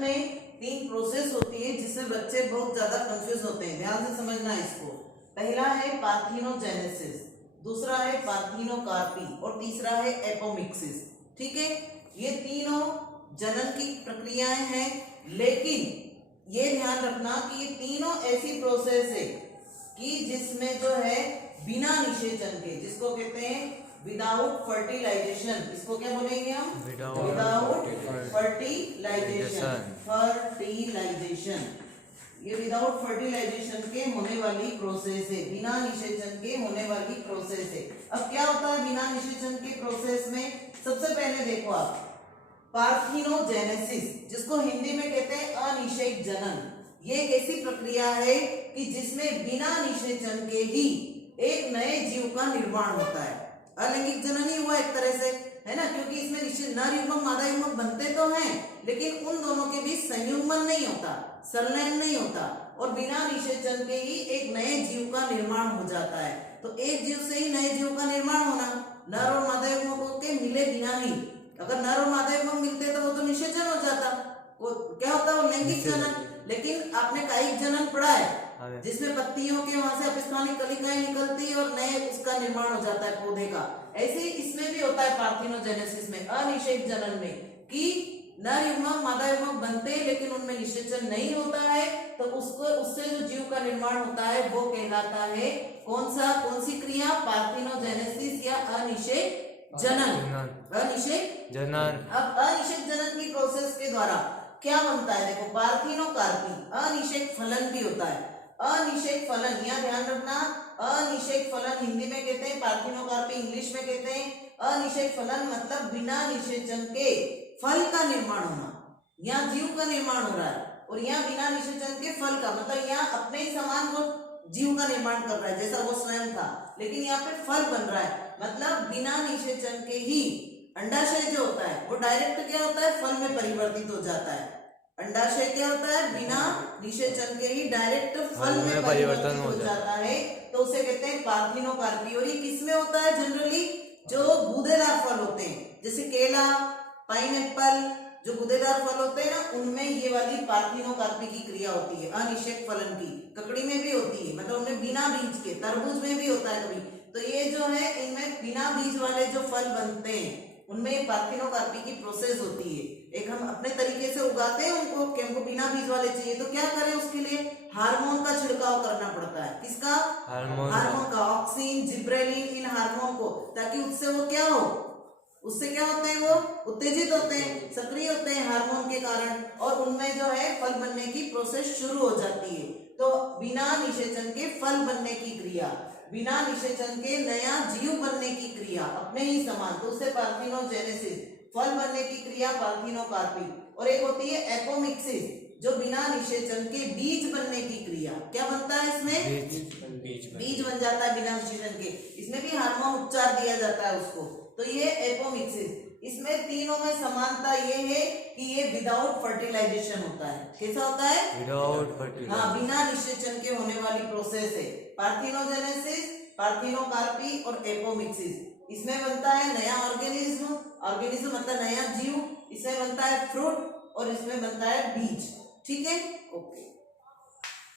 में 3 प्रोसेस होती है जिससे बच्चे बहुत ज्यादा कंफ्यूज होते हैं। ध्यान से समझना है इसको। पहला है पार्थिनोजेनेसिस, दूसरा है पार्थिनोकार्पी और तीसरा है एपोमिक्सिस। ठीक है, ये तीनों जनन की प्रक्रियाएं हैं, लेकिन ये ध्यान रखना कि ये तीनों ऐसी प्रोसेस है कि जिसमें जो है बिना निषेचन के, जिसको कहते हैं विदाउट फर्टिलाइजेशन, इसको क्या बोलेंगे हम? Without fertilisation. फर्टिलाइजेशन ये विदाउट फर्टिलाइजेशन के होने वाली प्रोसेस है, बिना निषेचन के होने वाली प्रोसेस है। अब क्या होता है बिना निषेचन के प्रोसेस में? सबसे पहले देखो आप, पार्थिनोजेनेसिस, जिसको हिंदी में कहते हैं अनिषेक जनन। ये एक ऐसी प्रक्रिया है कि जिसमें बिना निषेचन के ही एक नए जीव का निर्माण होता है। अलैंगिक जनन ही हुआ एक तरह से, है ना, क्योंकि इसमें नर युग्मक मादा युग्मक बनते तो हैं, लेकिन उन दोनों के बीच संयुग्मन नहीं होता, संलयन नहीं होता, और बिना निषेचन के ही एक नए जीव का निर्माण हो जाता है। तो एक जीव से ही नए जीव का निर्माण होना, नर और मादा युग्मकों के मिले बिना ही। अगर नर और मादा युग्मक मिलते तो वो तो निषेचन हो जाता, वो क्या होता है? वो लैंगिक जनन। लेकिन आपने कायिक जनन पढ़ा है, जिसमें पत्तियों के वहां से अपस्फानिक कलिकाएं निकलती और नए उसका निर्माण हो जाता है पौधे का। ऐसे ही इसमें भी होता है पार्थिनोजेनेसिस में, अनिषेक जनन में, कि नर युग्मक मादा युग्मक बनते हैं लेकिन उनमें निषेचन नहीं होता है, तो उससे जो जीव का निर्माण होता है वो कहलाता है कौन सी क्रिया? पार्थिनोजेनेसिस या अनिषेक जनन। अनिषेक जनन। अब अनिषेक जनन की प्रोसेस के द्वारा क्या बनता है? देखो, पार्थिनोकार्पी अनिषेक फलन भी होता है। अनिषेक फलन, यहां ध्यान रखना, अनिषेक फलन हिंदी में कहते हैं, पार्थिनोकार्पी इंग्लिश में कहते हैं। अनिषेक फलन मतलब बिना निषेचन के फल का निर्माण होना। यहाँ जीव का निर्माण हो रहा है और यहाँ बिना निषेचन के फल का, मतलब यहाँ अपने ही समान वो जीव का निर्माण कर रहा है जैसा वो स्वयं था, लेकिन यहाँ पे फल बन रहा है, मतलब बिना निषेचन के ही अंडाशय जो होता है वो डायरेक्ट क्या होता है? फल में परिवर्तित हो जाता है। अंडाशय क्या होता है? बिना निषेचन के ही डायरेक्ट फल में परिवर्तन हो जाता है, तो उसे कहते हैं पार्थिनोकार्पी। और ये किसमें होता है? जनरली जो गूदेदार फल होते हैं, जैसे केला, पाइनएप्पल, जो गूदेदार फल होते हैं ना, उनमें ये वाली पार्थिनोकार्पी की क्रिया होती है, अनिषेक फलन की। ककड़ी में भी होती है, मतलब उनमें बिना बीज के। तरबूज में भी होता है कभी। तो ये जो है इनमें बिना बीज वाले जो फल बनते हैं उनमें पार्थिनोकार्पी की प्रोसेस होती है। एक हम अपने तरीके से उगाते हैं उनको कि हमको बिना बीज वाले चाहिए, तो क्या करें? उसके लिए हार्मोन का छिड़काव करना पड़ता है। किसका? हार्मोन का, ऑक्सिन, जिब्रेलिन, इन हार्मोन को, ताकि उससे वो क्या हो? उससे क्या होते हैं? वो उत्तेजित होते हैं, सक्रिय होते हैं हार्मोन के कारण, और उनमें जो है फल बनने की प्रोसेस शुरू हो जाती है। तो बिना निषेचन के फल बनने की क्रिया, बिना निषेचन के नया जीव बनने की क्रिया, अपने ही समान, तो उसे पार्थिनोजेनेसिस, फल बनने की क्रिया पार्थिनोकार्पी। और एक होती है एपोमिक्सिस, जो बिना निषेचन के बीज बनने की क्रिया। क्या बनता है इसमें? बीज बन जाता है बिना निषेचन के। इसमें भी हार्मोन उपचार दिया जाता है उसको। तो ये एपोमिक्सिस, इसमें तीनों में समानता ये है कि ये विदाउट फर्टिलाइजेशन होता है। कैसा होता है? Without fertilisation. हाँ, बिना निषेचन के होने वाली प्रोसेस है पार्थिनोजेनेसिस, पार्थिनोकार्पी और एपोमिक्सिस। इसमें बनता है नया ऑर्गेनिज्म, ऑर्गेनिज्म मतलब नया जीव, इसमें बनता है फ्रूट और इसमें बनता है बीज। ठीक है, ओके।